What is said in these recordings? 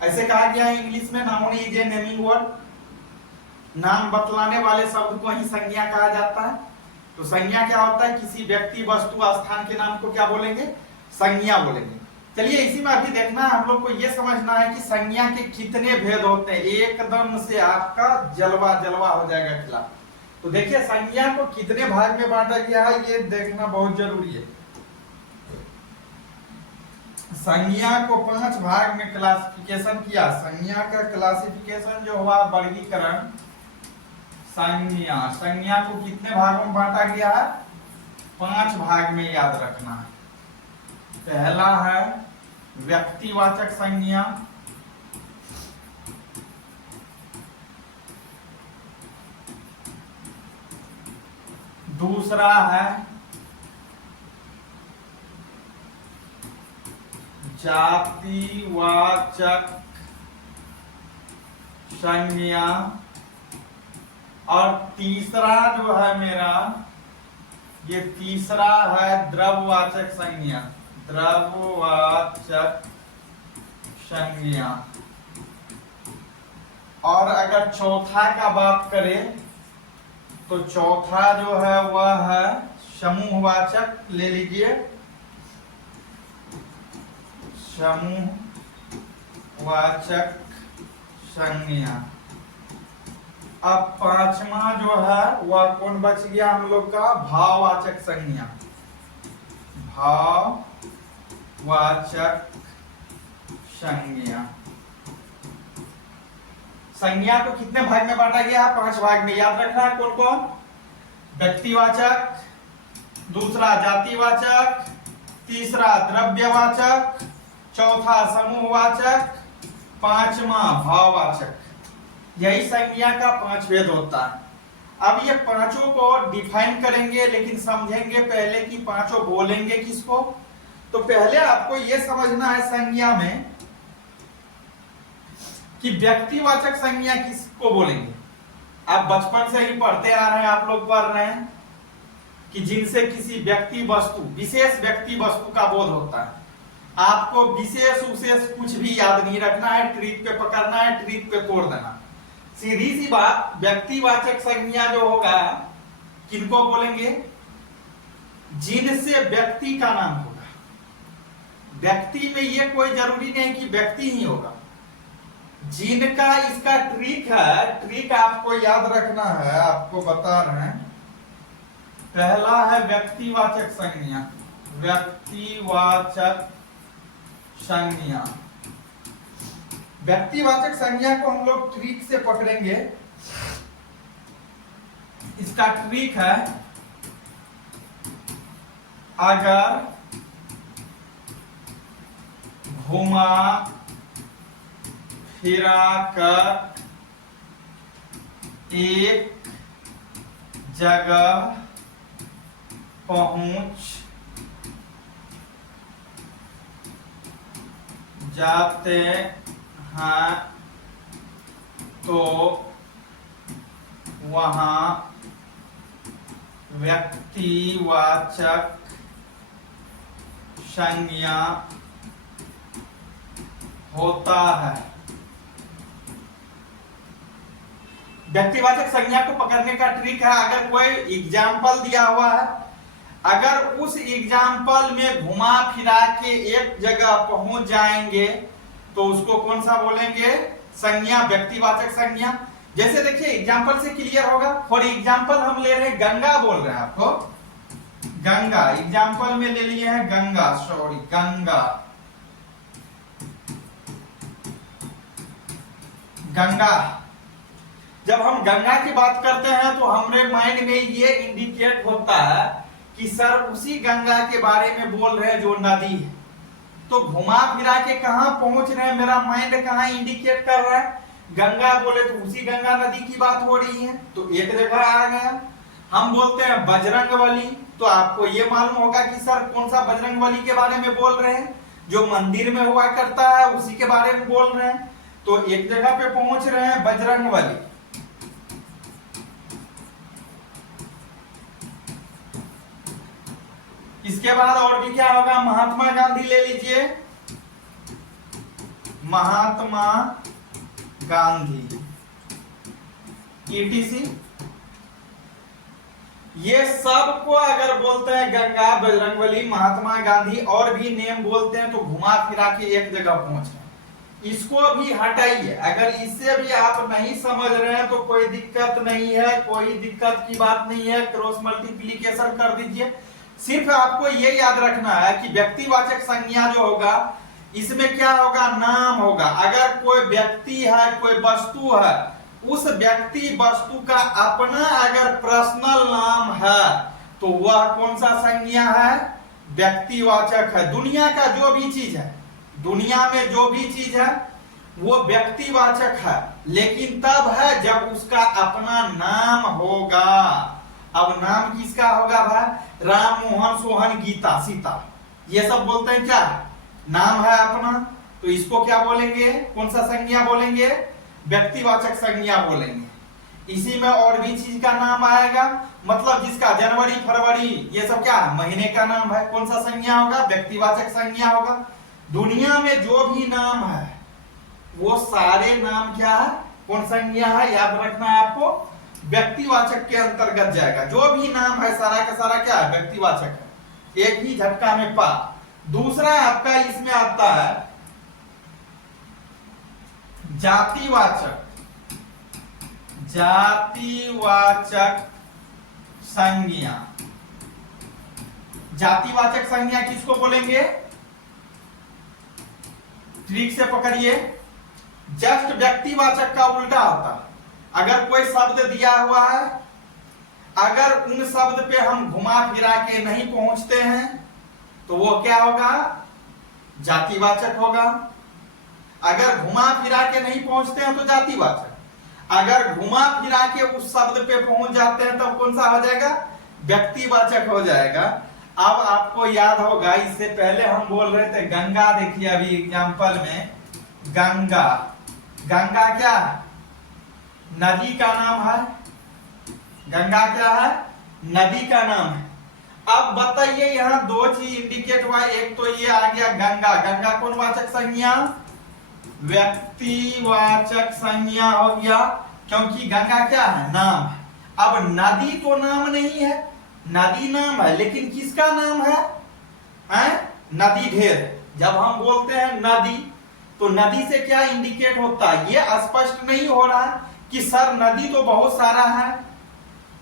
ऐसे कहा गया है इंग्लिश में noun is a naming word, नाम बतलाने वाले शब्द को ही संज्ञा कहा जाता है। तो संज्ञा क्या होता है, किसी व्यक्ति वस्तु स्थान के नाम को क्या बोलेंगे, संज्ञा बोलेंगे। चलिए इसी में अभी देखना है, हम लोग को ये समझना है कि संज्ञा के कितने भेद होते हैं, एकदम से आपका जलवा जलवा हो जाएगा खिला। तो देखिए संज्ञा को कितने भाग में बांटा गया है ये देखना बहुत जरूरी है। संज्ञा को 5 भाग में क्लासिफिकेशन किया। संज्ञा का क्लासिफिकेशन जो हुआ वर्गीकरण, संज्ञा को कितने भागों में बांटा गया है, 5 भाग में याद रखना है। पहला है व्यक्तिवाचक संज्ञा, दूसरा है जातिवाचक संज्ञा, और तीसरा जो है मेरा, ये तीसरा है द्रव्यवाचक संज्ञा, द्रव्यवाचक संज्ञा। और अगर चौथा का बात करें तो चौथा जो है वह है समूहवाचक, ले लीजिए समूहवाचक संज्ञा। अब पांचवा जो है वह कौन बच गया हम लोग का, भाववाचक संज्ञा, भाववाचक संज्ञा। संज्ञा को कितने भाग में बांटा गया है, 5 भाग में। याद रखना है कौन कौन, व्यक्तिवाचक, दूसरा जातिवाचक, तीसरा द्रव्यवाचक, चौथा समूहवाचक, पांचवा भाववाचक। यही संज्ञा का 5 भेद होता है। अब ये पांचों को डिफाइन करेंगे, लेकिन समझेंगे पहले कि पांचों बोलेंगे किसको। तो पहले आपको ये समझना है संज्ञा में कि व्यक्तिवाचक संज्ञा किसको बोलेंगे। आप बचपन से ही पढ़ते आ रहे हैं, आप लोग पढ़ रहे हैं कि जिनसे किसी व्यक्ति वस्तु, विशेष व्यक्ति वस्तु का बोध होता है। आपको विशेष विशेष कुछ भी याद नहीं रखना है, ट्रिक पे पकड़ना है, ट्रिक पे तोड़ देना। सीधी सी बात, व्यक्तिवाचक संज्ञा जो होगा किनको बोलेंगे, जिनसे व्यक्ति का नाम होगा। व्यक्ति में ये कोई जरूरी नहीं कि व्यक्ति ही होगा, जिनका, इसका ट्रिक है, ट्रिक आपको याद रखना है, आपको बता रहे हैं। पहला है व्यक्तिवाचक संज्ञा, व्यक्तिवाचक संज्ञा। व्यक्तिवाचक संज्ञा को हम लोग ट्रिक से पकड़ेंगे। इसका ट्रिक है, अगर घुमा फिरा कर एक जगह पहुंच जाते हैं तो वहां व्यक्तिवाचक संज्ञा होता है। व्यक्तिवाचक संज्ञा को पकड़ने का ट्रिक है, अगर कोई एग्जाम्पल दिया हुआ है, अगर उस एग्जाम्पल में घुमा फिरा के एक जगह पहुंच जाएंगे तो उसको कौन सा बोलेंगे, संज्ञा, व्यक्तिवाचक संज्ञा। जैसे देखिए एग्जाम्पल से क्लियर होगा। फॉर एग्जाम्पल हम ले रहे हैं गंगा, बोल रहे हैं आपको गंगा, एग्जाम्पल में ले लिए हैं गंगा, सॉरी गंगा, गंगा। जब हम गंगा की बात करते हैं तो हमारे माइंड में ये इंडिकेट होता है कि सर उसी गंगा के बारे में बोल रहे हैं जो नदी है। तो घुमा फिरा के कहां पहुंच रहे हैं, मेरा माइंड कहां इंडिकेट कर रहा है, गंगा बोले तो उसी गंगा नदी की बात हो रही है, तो एक जगह आ गया। हम बोलते हैं बजरंगबली, तो आपको ये मालूम होगा कि सर कौन सा बजरंगबली के बारे में बोल रहे हैं, जो मंदिर में हुआ करता है उसी के बारे में बोल रहे हैं। तो एक जगह पे पहुंच रहे हैं बजरंगबली। इसके बाद और भी क्या होगा, महात्मा गांधी ले लीजिए, महात्मा गांधी ETC। ये सब को अगर बोलते हैं गंगा, बजरंगबली, महात्मा गांधी और भी नेम बोलते हैं तो घुमा फिरा के एक जगह पहुंचे। इसको भी हटाइए। अगर इससे भी आप नहीं समझ रहे हैं तो कोई दिक्कत नहीं है, कोई दिक्कत की बात नहीं है, क्रॉस मल्टीप्लीकेशन कर दीजिए। सिर्फ आपको ये याद रखना है कि व्यक्तिवाचक संज्ञा जो होगा इसमें क्या होगा, नाम होगा। अगर कोई व्यक्ति है, कोई वस्तु है, उस व्यक्ति वस्तु का अपना अगर पर्सनल नाम है तो वह कौन सा संज्ञा है, व्यक्तिवाचक है। दुनिया का जो भी चीज है, दुनिया में जो भी चीज है वो व्यक्तिवाचक है, लेकिन तब है जब उसका अपना नाम होगा। अब नाम किसका होगा भाई, राम, मोहन, सोहन, गीता, सीता, ये सब बोलते हैं क्या, नाम है अपना, तो इसको क्या बोलेंगे, कौन सा संज्ञा बोलेंगे, व्यक्तिवाचक संज्ञा बोलेंगे। इसी में और भी चीज का नाम आएगा, मतलब जिसका जनवरी, फरवरी, ये सब क्या महीने का नाम है, कौन सा संज्ञा होगा, व्यक्तिवाचक संज्ञा होगा। दुनिया में जो भी नाम है वो सारे नाम क्या है, कौन संज्ञा है, याद रखना है आपको, व्यक्तिवाचक के अंतर्गत जाएगा। जो भी नाम है सारा का सारा क्या है, व्यक्तिवाचक है। एक ही झटका में पा। दूसरा आपका इसमें आता है जातिवाचक, जातिवाचक संज्ञा। जातिवाचक संज्ञा किसको बोलेंगे, ठीक से पकड़िए, जस्ट व्यक्तिवाचक का उल्टा होता है। अगर कोई शब्द दिया हुआ है, अगर उन शब्द पे हम घुमा फिरा के नहीं पहुंचते हैं तो वो क्या होगा, जातिवाचक होगा। अगर घुमा फिरा के नहीं पहुंचते हैं तो जातिवाचक, अगर घुमा फिरा के उस शब्द पे पहुंच जाते हैं तब कौन सा हो जाएगा, व्यक्तिवाचक हो जाएगा। अब आपको याद होगा, इससे पहले हम बोल रहे थे गंगा, देखिए अभी एग्जांपल में गंगा, गंगा क्या है, नदी का नाम है। गंगा क्या है, नदी का नाम है। अब बताइए यहाँ दो चीज इंडिकेट हुआ, एक तो ये आ गया गंगा, गंगा कौन वाचक संज्ञा, व्यक्तिवाचक संज्ञा हो गया, क्योंकि गंगा क्या है, नाम है। अब नदी तो नाम नहीं है, नदी नाम है लेकिन किसका नाम है, नदी ढेर। जब हम बोलते हैं नदी तो नदी से क्या इंडिकेट होता है, ये स्पष्ट नहीं हो रहा कि सर नदी तो बहुत सारा है,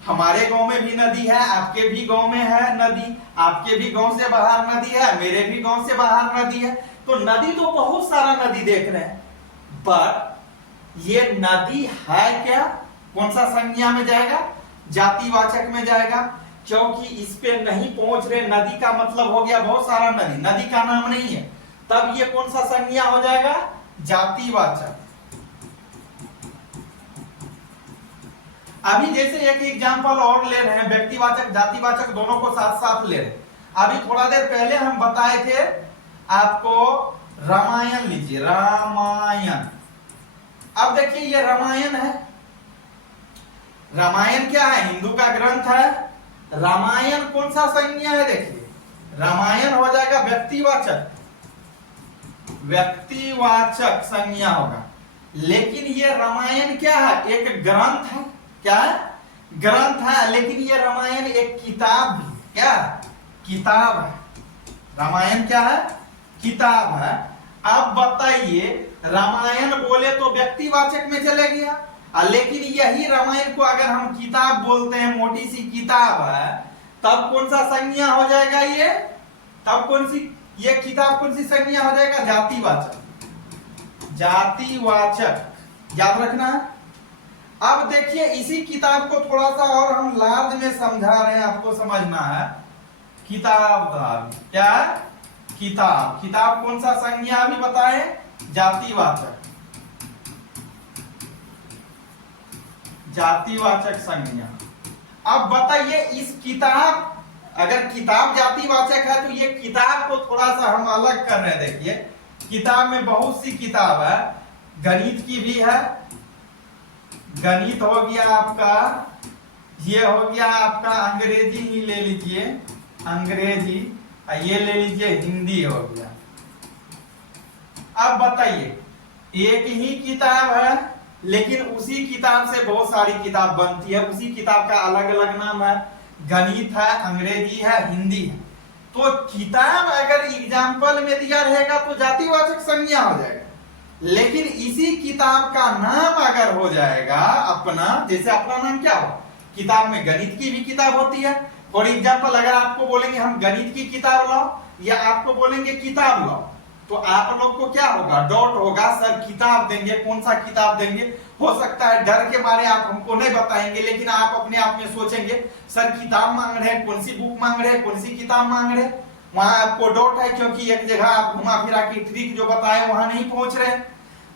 हमारे गांव में भी नदी है, आपके भी गांव में है नदी, आपके भी गांव से बाहर नदी है, मेरे भी गांव से बाहर नदी है, तो नदी तो बहुत सारा नदी देख रहे हैं, पर ये नदी है क्या, कौन सा संज्ञा में जाएगा, जातिवाचक में जाएगा, क्योंकि इस पे नहीं पहुंच रहे। नदी का मतलब हो गया बहुत सारा नदी, नदी का नाम नहीं है, तब ये कौन सा संज्ञा हो जाएगा, जातिवाचक। अभी जैसे एक एग्जांपल और ले रहे हैं, व्यक्तिवाचक जातिवाचक दोनों को साथ साथ ले रहे हैं। अभी थोड़ा देर पहले हम बताए थे आपको, रामायण लीजिए, रामायण। अब देखिए ये रामायण है, रामायण क्या है, हिंदू का ग्रंथ है। रामायण कौन सा संज्ञा है, देखिए रामायण हो जाएगा व्यक्तिवाचक, व्यक्तिवाचक संज्ञा होगा। लेकिन ये रामायण क्या है, एक ग्रंथ है, क्या है, ग्रंथ है, लेकिन ये रामायण एक किताब भी, क्या किताब है, रामायण क्या है, किताब है। अब बताइए रामायण बोले तो व्यक्तिवाचक में चले गया, लेकिन यही रामायण को अगर हम किताब बोलते हैं, मोटी सी किताब है, तब कौन सा संज्ञा हो जाएगा ये, तब कौन सी, ये किताब कौन सी संज्ञा हो जाएगा, जातिवाचक, जातिवाचक, याद रखना है। अब देखिए इसी किताब को थोड़ा सा और हम लार्ज में समझा रहे हैं, आपको समझना है। किताब क्या है, किताब, किताब कौन सा संज्ञा अभी बताए, जातिवाचक, जातिवाचक संज्ञा। अब बताइए इस किताब, अगर किताब जातिवाचक है तो ये किताब को थोड़ा सा हम अलग कर रहे हैं। देखिए किताब में बहुत सी किताब है, गणित की भी है, गणित हो गया आपका, ये हो गया आपका अंग्रेजी ही ले लीजिए, अंग्रेजी, ये ले लीजिए हिंदी हो गया। अब बताइए एक ही किताब है, लेकिन उसी किताब से बहुत सारी किताब बनती है, उसी किताब का अलग अलग नाम है, गणित है, अंग्रेजी है, हिंदी है। तो किताब अगर एग्जाम्पल में दिया रहेगा तो जातिवाचक संज्ञा हो जाएगा, लेकिन इसी किताब का नाम अगर हो जाएगा अपना, जैसे अपना नाम क्या हो, किताब में गणित की भी किताब होती है। फॉर एग्जाम्पल अगर आपको बोलेंगे हम गणित की किताब लाओ, या आपको बोलेंगे किताब लाओ, तो आप लोग को क्या होगा, डाउट होगा, सर किताब देंगे, कौन सा किताब देंगे। हो सकता है डर के मारे आप हमको नहीं बताएंगे, लेकिन आप अपने आप में सोचेंगे सर किताब मांग रहे हैं, कौन सी बुक मांग रहे हैं, कौन सी किताब मांग रहे हैं। वहां आपको डाउट है, क्योंकि एक जगह आप घुमा फिरा की ट्रिक जो बताए वहां नहीं पहुंच रहे।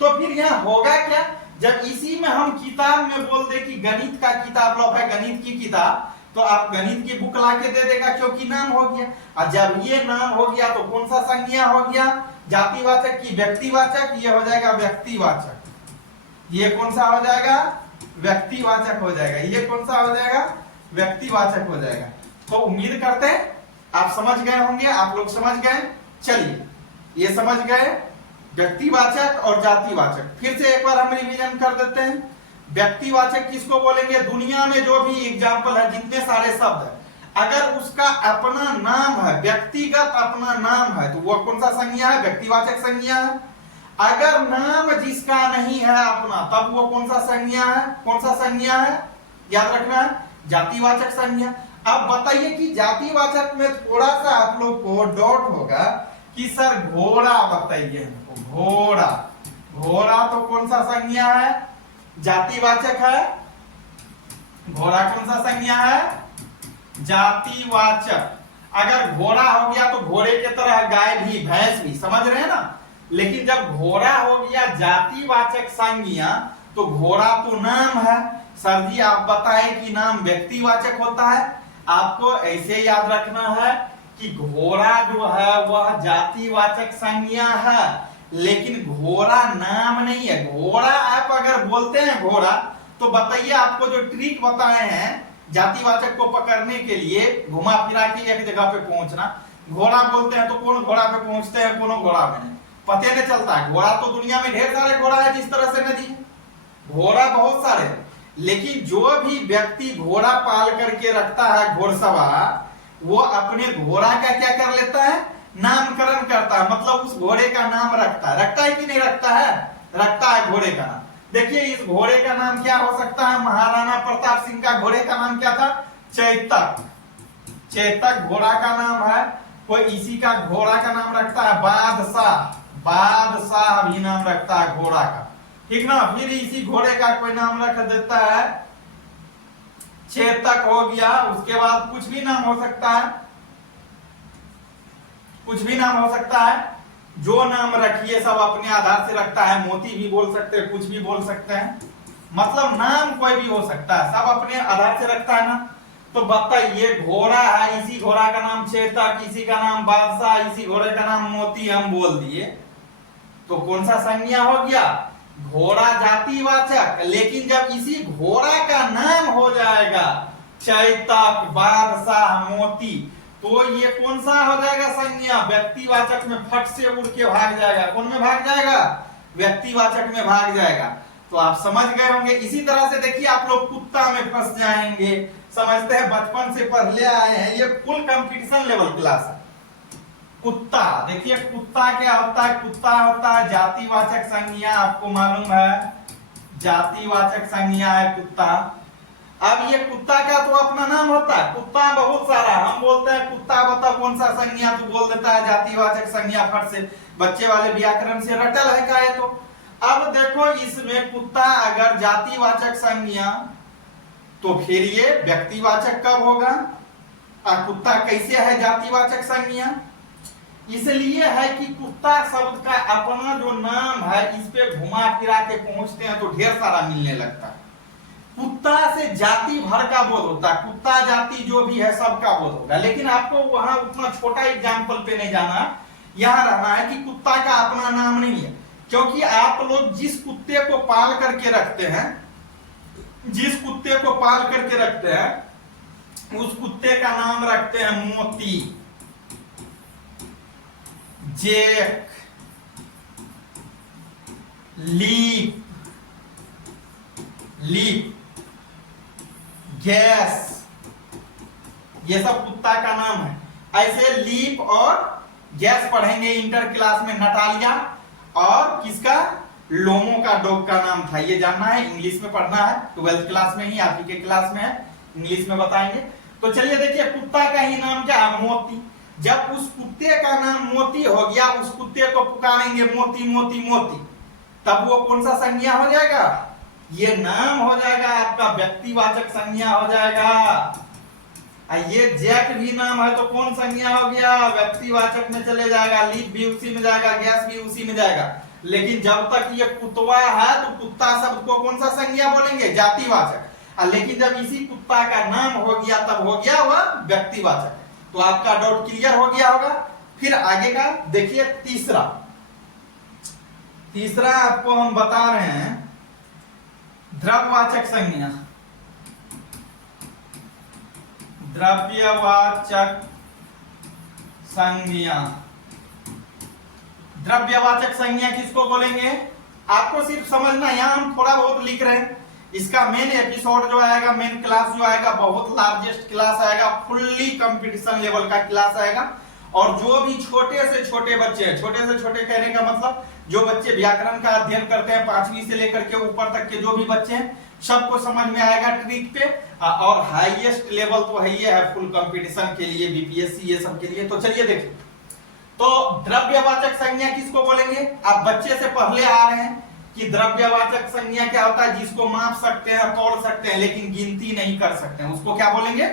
तो फिर यहाँ होगा क्या, जब इसी में हम किताब में बोल दे कि गणित का किताब लो है, गणित की किताब, तो आप गणित की बुक लाके दे देगा, क्योंकि नाम हो गया। और जब ये नाम हो गया तो कौन सा संज्ञा हो गया, जातिवाचक की व्यक्तिवाचक, ये हो जाएगा व्यक्तिवाचक। ये कौन सा हो जाएगा, व्यक्तिवाचक हो जाएगा। ये कौन सा हो जाएगा, व्यक्तिवाचक हो जाएगा। तो उम्मीद करते हैं आप समझ गए होंगे, आप लोग समझ गए। चलिए ये समझ गए व्यक्तिवाचक और जातिवाचक। फिर से एक बार हम रिवीजन कर देते हैं। व्यक्तिवाचक किसको बोलेंगे, दुनिया में जो भी एग्जाम्पल है, जितने सारे शब्द है, अगर उसका अपना नाम है, व्यक्तिगत अपना नाम है, तो वो कौन सा संज्ञा है, व्यक्तिवाचक संज्ञा है। अगर नाम जिसका नहीं है अपना, तब वो कौन सा संज्ञा है, कौन सा संज्ञा है, याद रखना है, जातिवाचक संज्ञा। अब बताइए कि जातिवाचक में थोड़ा सा आप लोग को डाउट होगा कि सर घोड़ा बताइए हमको, घोड़ा, घोड़ा तो कौन सा संज्ञा है, जातिवाचक है। घोड़ा कौन सा संज्ञा है, जातिवाचक। अगर घोड़ा हो गया तो घोड़े के तरह गाय भी, भैंस भी, समझ रहे हैं ना। लेकिन जब घोड़ा हो गया जातिवाचक संज्ञा, तो घोड़ा तो नाम है। सर जी आप बताए कि नाम व्यक्तिवाचक होता है। आपको ऐसे याद रखना है कि घोड़ा जो है वह जातिवाचक संज्ञा है, लेकिन घोड़ा नाम नहीं है। घोड़ा आप अगर बोलते हैं घोड़ा, तो बताइए आपको जो ट्रिक बताए हैं जातिवाचक को पकड़ने के लिए, घुमा फिरा के एक जगह पे पहुंचना। घोड़ा बोलते हैं तो कौन घोड़ा पे पहुंचते हैं, कौन घोड़ा पे नहीं, पता नहीं चलता है। घोड़ा तो दुनिया में ढेर सारे घोड़ा है, जिस तरह से नदी घोड़ा बहुत सारे, लेकिन जो भी व्यक्ति घोड़ा पाल करके रखता है, घोड़सवार, वो अपने घोड़ा का क्या कर लेता है, नामकरण करता है, मतलब उस घोड़े का नाम रखता है। रखता है कि नहीं रखता है, रखता है घोड़े का नाम। देखिए इस घोड़े का नाम क्या हो सकता है, महाराणा प्रताप सिंह का घोड़े का नाम क्या था, चेतक। चेतक घोड़ा का नाम है। कोई इसी का घोड़ा का नाम रखता है बादशाह, बादशाह भी नाम रखता है घोड़ा का, ठीक ना। फिर इसी घोड़े का कोई नाम रख देता है, चेतक हो गया। उसके बाद कुछ भी नाम हो सकता है, कुछ भी नाम हो सकता है। जो नाम रखिए सब अपने आधार से रखता है। मोती भी बोल सकते हैं, कुछ भी बोल सकते हैं, मतलब नाम कोई भी हो सकता है, सब अपने आधार से रखता है ना। तो बताइए घोड़ा है, इसी घोड़ा का नाम चेतक, इसी का नाम बादशाह, इसी घोड़े का नाम मोती हम बोल दिए, तो कौन सा संज्ञा हो गया, घोड़ा जातिवाचक। लेकिन जब इसी घोड़ा का नाम हो जाएगा चेतक, बादशाह, मोती, तो ये कौन सा हो जाएगा संज्ञा, व्यक्तिवाचक में फट से उड़ के भाग जाएगा। कौन में भाग जाएगा, व्यक्तिवाचक में भाग जाएगा। तो आप समझ गए होंगे। इसी तरह से देखिए आप लोग कुत्ता में फंस जाएंगे, समझते हैं बचपन से पढ़ ले आए हैं, ये फुल कंपटीशन लेवल क्लास है। कुत्ता, देखिए कुत्ता क्या होता है, कुत्ता होता है जातिवाचक संज्ञा, आपको मालूम है जातिवाचक संज्ञा है कुत्ता। अब ये कुत्ता का तो अपना नाम होता है, कुत्ता बहुत सारा, हम बोलते हैं कुत्ता बता कौन सा संज्ञा, तो बोल देता है जातिवाचक संज्ञा फट से, बच्चे वाले व्याकरण से रटल है का है। तो अब देखो इसमें कुत्ता अगर जातिवाचक संज्ञा, तो फिर ये व्यक्तिवाचक कब होगा, कुत्ता कैसे है जातिवाचक संज्ञा, इसलिए है कि कुत्ता शब्द का अपना जो नाम है, इस पे घुमा फिरा के पहुंचते हैं तो ढेर सारा मिलने लगता है। कुत्ता से जाति भर का बोध होता है, कुत्ता जाति जो भी है सबका बोध होगा। लेकिन आपको वहां उतना छोटा एग्जाम्पल पे नहीं जाना, यहां रहना है कि कुत्ता का अपना नाम नहीं है। क्योंकि आप लोग जिस कुत्ते को पाल करके रखते हैं, जिस कुत्ते को पाल करके रखते हैं, उस कुत्ते का नाम रखते हैं मोती, जेक, लीप, लीप, गैस, ये सब कुत्ता का नाम है। ऐसे लीप और गैस पढ़ेंगे इंटर क्लास में, नटालिया और किसका, लोमो का डॉग का नाम था, ये जानना है, इंग्लिश में पढ़ना है, 12th क्लास में ही, आप ही के क्लास में है, इंग्लिश में बताएंगे। तो चलिए देखिए, कुत्ता का ही नाम क्या है, मोती। जब उस कुत्ते का नाम मोती हो गया, उस कुत्ते को पुकारेंगे मोती मोती मोती, तब वो कौन सा संज्ञा हो जाएगा, ये नाम हो जाएगा, आपका व्यक्तिवाचक संज्ञा हो जाएगा। ये जैक भी नाम है तो कौन संज्ञा हो गया, व्यक्तिवाचक में चले जाएगा, लीप भी उसी में जाएगा, गैस भी उसी में जाएगा। लेकिन जब तक ये कुतवा है तो कुत्ता शब्द को कौन सा संज्ञा बोलेंगे, जातिवाचक। लेकिन जब इसी कुत्ता का नाम हो गया तब हो गया वह व्यक्तिवाचक। तो आपका डाउट क्लियर हो गया होगा। फिर आगे का देखिए, तीसरा आपको हम बता रहे हैं द्रव्यवाचक संज्ञा, द्रव्यवाचक संज्ञा। द्रव्यवाचक संज्ञा किसको बोलेंगे, आपको सिर्फ समझना, यहां हम थोड़ा बहुत लिख रहे हैं। इसका मेन एपिसोड जो आएगा, मेन क्लास जो आएगा, बहुत लार्जेस्ट क्लास आएगा, फुल्ली कंपटीशन लेवल का क्लास आएगा। और जो भी छोटे से छोटे बच्चे हैं, छोटे से छोटे कहने का मतलब जो बच्चे व्याकरण का अध्ययन करते हैं 5वीं से लेकर के ऊपर तक के जो भी बच्चे हैं, सबको समझ में आएगा ट्रिक पे। और हाईएस्ट लेवल तो है ये है फुल कंपटीशन के लिए, बीपीएससी ये सब के लिए। तो चलिए देखिए, तो द्रव्यवाचक संज्ञा किसको बोलेंगे, आप बच्चे से पहले आ रहे हैं कि द्रव्यवाचक संज्ञा क्या होता है, जिसको माप सकते हैं, तोल सकते हैं, लेकिन गिनती नहीं कर सकते हैं, उसको क्या बोलेंगे,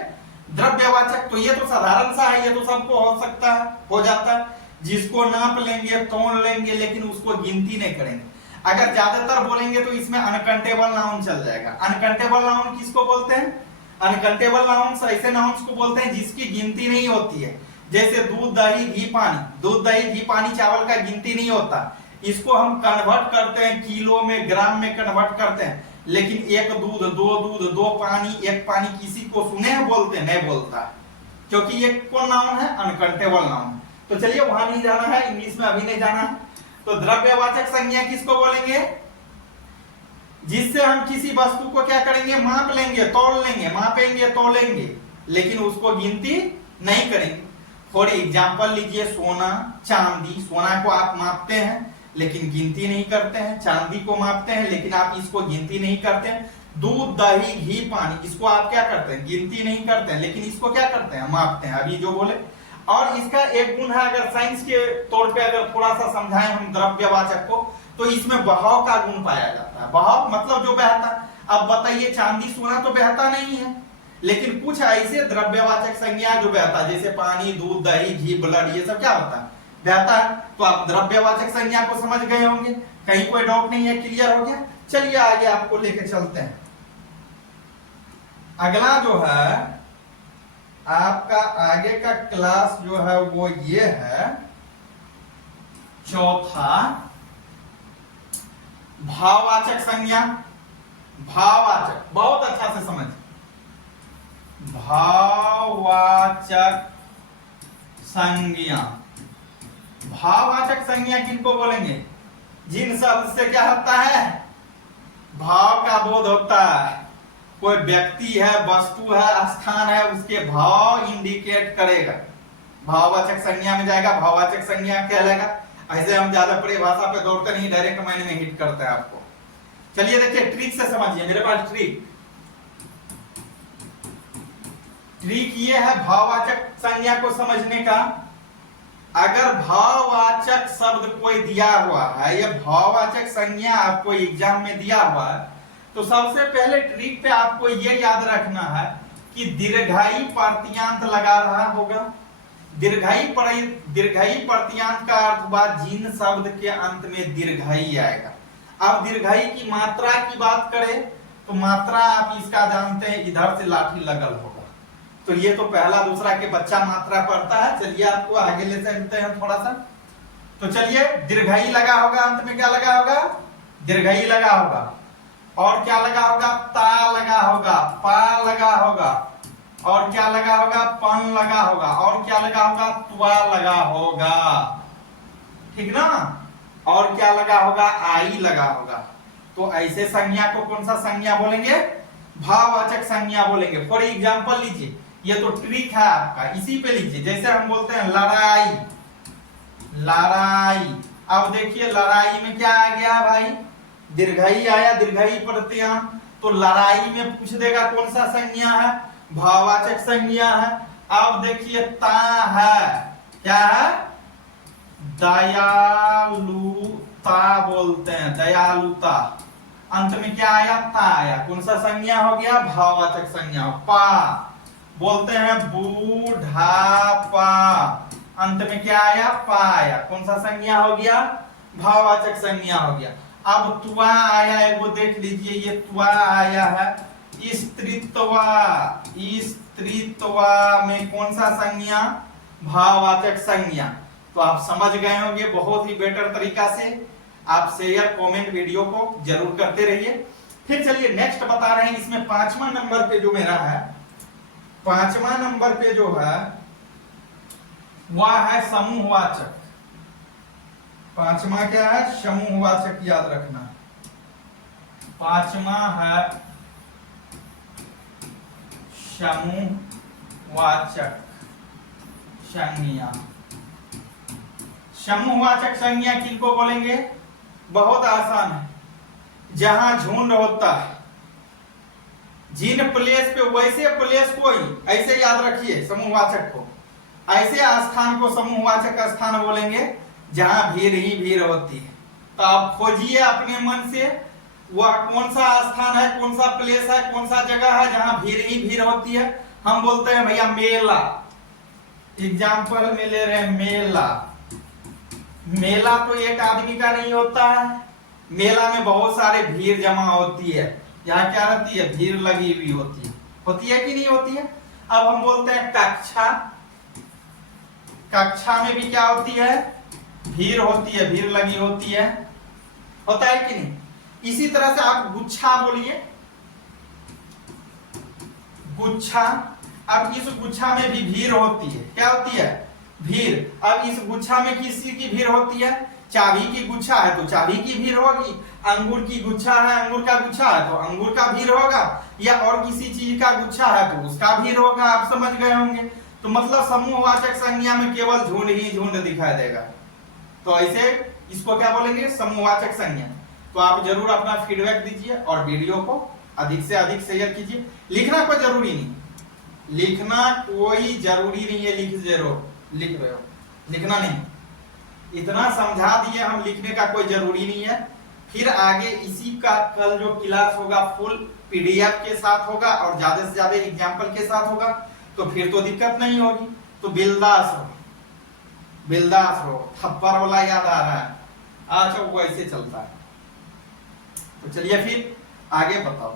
द्रव्यवाचक। तो ये तो साधारण सा है, ये तो सबको हो सकता है, हो जाता है, जिसको नाप लेंगे, तोल लेंगे, लेकिन उसको गिनती नहीं करेंगे। अगर ज्यादातर बोलेंगे तो इसमें अनकंटेबल नाउन चल जाएगा। अनकंटेबल नाउन किसको बोलते हैं, अनकंटेबल नाउन्स ऐसे नाउन्स को बोलते हैं जिसकी गिनती नहीं होती है। जैसे दूध, दही, घी, पानी। दूध, दही, घी, पानी, चावल का गिनती नहीं होता, इसको हम कन्वर्ट करते हैं किलो में, ग्राम में कन्वर्ट करते हैं। लेकिन एक दूध, दो पानी, एक पानी, किसी को सुने हैं बोलते, नहीं बोलता, क्योंकि ये कौन नाउन है, अनकंटेबल नाउन। तो चलिए वहां नहीं जाना है, इंग्लिश में अभी नहीं जाना है। तो द्रव्यवाचक संज्ञा किसको बोलेंगे, जिससे हम किसी वस्तु को क्या करेंगे, माप लेंगे, तोल लेंगे, मापेंगे, तोलेंगे, लेकिन उसको गिनती नहीं करेंगे। फॉर एग्जाम्पल लीजिए, सोना, चांदी। सोना को आप मापते हैं लेकिन गिनती नहीं करते हैं, चांदी को मापते हैं लेकिन आप इसको गिनती नहीं करते हैं। दूध, दही, घी, पानी, इसको आप क्या करते हैं, गिनती नहीं करते हैं, लेकिन इसको क्या करते हैं, मापते हैं, अभी जो बोले। और इसका एक गुण है, अगर साइंस के तौर पे अगर थोड़ा सा समझाएं हम द्रव्यवाचक को, तो इसमें बहाव का गुण पाया जाता है। बहाव मतलब जो बहता। अब बताइए, चांदी, सोना तो बहता नहीं है, लेकिन कुछ ऐसे द्रव्यवाचक संज्ञा जो बहता है, जैसे पानी, दूध, दही, घी, ब्लड, ये सब क्या होता है, बहता है। तो आप द्रव्यवाचक संज्ञा को समझ गए होंगे, कहीं कोई डाउट नहीं है, क्लियर हो गया। चलिए आगे आपको लेके चलते हैं। अगला जो है आपका आगे का क्लास जो है वो ये है, चौथा, भाववाचक संज्ञा। भाववाचक बहुत अच्छा से समझ, भाववाचक संज्ञा। भाववाचक संज्ञा किनको बोलेंगे, जिन शब्द से क्या होता है, भाव का बोध होता है। कोई व्यक्ति है, वस्तु है, स्थान है, उसके भाव इंडिकेट करेगा, भाववाचक संज्ञा में जाएगा, भाववाचक संज्ञा कहलाएगा। ऐसे हम ज्यादा परिभाषा पे दौड़ते नहीं, डायरेक्ट मायने में हिट करते हैं आपको। चलिए देखिए, ट्रिक से समझिए, मेरे पास ट्रिक ये है भाववाचक संज्ञा को समझने का। अगर भाववाचक शब्द कोई दिया हुआ है, या भाववाचक संज्ञा आपको एग्जाम में दिया हुआ है, तो सबसे पहले ट्रिक पे आपको ये याद रखना है कि दीर्घाई प्रत्यांत लगा रहा होगा। दीर्घाई प्रत्यांत का अर्थ बात, जिन शब्द के अंत में दीर्घाई आएगा। अब दीर्घाई की मात्रा की बात करें तो मात्रा आप इसका जानते हैं, इधर से लाठी लगल होगा। तो ये तो पहला दूसरा के बच्चा मात्रा पढ़ता है। चलिए आपको आगे ले चलते हैं थोड़ा सा। तो चलिए, दीर्घाई लगा होगा, अंत में क्या लगा होगा, दीर्घाई लगा होगा। और क्या लगा होगा, ता लगा होगा, पा लगा होगा, और क्या लगा होगा, पन लगा होगा, और क्या लगा होगा, त्वा लगा होगा, ठीक ना। और क्या लगा होगा, आई लगा होगा। तो ऐसे संज्ञा को कौन सा संज्ञा बोलेंगे, भाववाचक संज्ञा बोलेंगे। फॉर एग्जाम्पल लीजिए, ये तो ट्रिक है आपका, इसी पे लीजिए। जैसे हम बोलते हैं लड़ाई, लड़ाई। अब देखिए लड़ाई में क्या आ गया भाई, दीर्घई आया, दीर्घई प्रत्यय। तो लड़ाई में पूछ देगा कौन सा संज्ञा है, भाववाचक संज्ञा है। अब देखिए ता है, क्या है, दयालुता बोलते हैं, दयालुता। अंत में क्या आया, ता आया, कौन सा संज्ञा हो गया, भाववाचक संज्ञा। पा बोलते हैं बूढ़ापा, अंत में क्या आया, पा आया, कौन सा संज्ञा हो गया, भाववाचक संज्ञा हो गया। अब तुआ आया है, वो देख लीजिए, ये तुआ आया है, स्त्रीत्वा, स्त्रीत्वा में कौन सा संज्ञा, भाववाचक संज्ञा। तो आप समझ गए होंगे बहुत ही बेटर तरीका से। आप शेयर कमेंट वीडियो को जरूर करते रहिए। फिर चलिए नेक्स्ट बता रहे हैं, इसमें 5वां नंबर पे जो मेरा है, 5वां नंबर पे जो है वह है समूहवाचक। 5वां क्या है, समूहवाचक, याद रखना। 5वां है समूहवाचक संज्ञा। समूहवाचक संज्ञा किनको बोलेंगे, बहुत आसान है। जहां झुंड होता है, जिन प्लेस पे, वैसे प्लेस कोई, ऐसे याद रखिए समूहवाचक को, ऐसे स्थान को समूहवाचक स्थान बोलेंगे जहां भीड़ ही भीड़ होती है। तो आप खोजिए अपने मन से, वह कौन सा स्थान है, कौन सा प्लेस है, कौन सा जगह है जहां भीड़ ही भीड़ होती है। हम बोलते हैं भैया मेला, एग्जाम्पल में ले रहे हैं मेला। मेला तो एक आदमी का नहीं होता है, मेला में बहुत सारे भीड़ जमा होती है। यहाँ क्या रहती है, भीड़ लगी हुई होती है कि नहीं होती है। अब हम बोलते हैं कक्षा, कक्षा में भी क्या होती है, भीड़ होती है, भीड़ लगी होती है, होता है कि नहीं। इसी तरह से आप गुच्छा बोलिए, गुच्छा। अब इस गुच्छा में भी भीड़ होती है, क्या होती है, भीड़। अब इस गुच्छा में किस चीज की भीड़ होती है, चाबी की गुच्छा है तो चाबी की भीड़ होगी, अंगूर की गुच्छा है, अंगूर का गुच्छा है तो अंगूर का भीड़ होगा, या और किसी चीज का गुच्छा है तो उसका भीड़ होगा। आप समझ गए होंगे। तो मतलब समूहवाचक संज्ञा में केवल झुंड ही झुंड दिखाई देगा। तो ऐसे इसको क्या बोलेंगे, समूहवाचक संज्ञा। तो आप जरूर अपना फीडबैक दीजिए और वीडियो को अधिक से अधिक शेयर कीजिए। लिखना कोई जरूरी नहीं, लिखना कोई जरूरी नहीं है, लिख रहे हो, लिखना नहीं, इतना समझा दिए हम, लिखने का कोई जरूरी नहीं है। फिर आगे इसी का कल जो क्लास होगा फुल पीडीएफ के साथ होगा और ज्यादा से ज्यादा एग्जाम्पल के साथ होगा, तो फिर तो दिक्कत नहीं होगी। तो बिल्दास हो, बिल्दास हो, थप्पड़ वाला याद आ रहा है, अच्छा वो ऐसे चलता है। तो चलिए फिर आगे बताओ।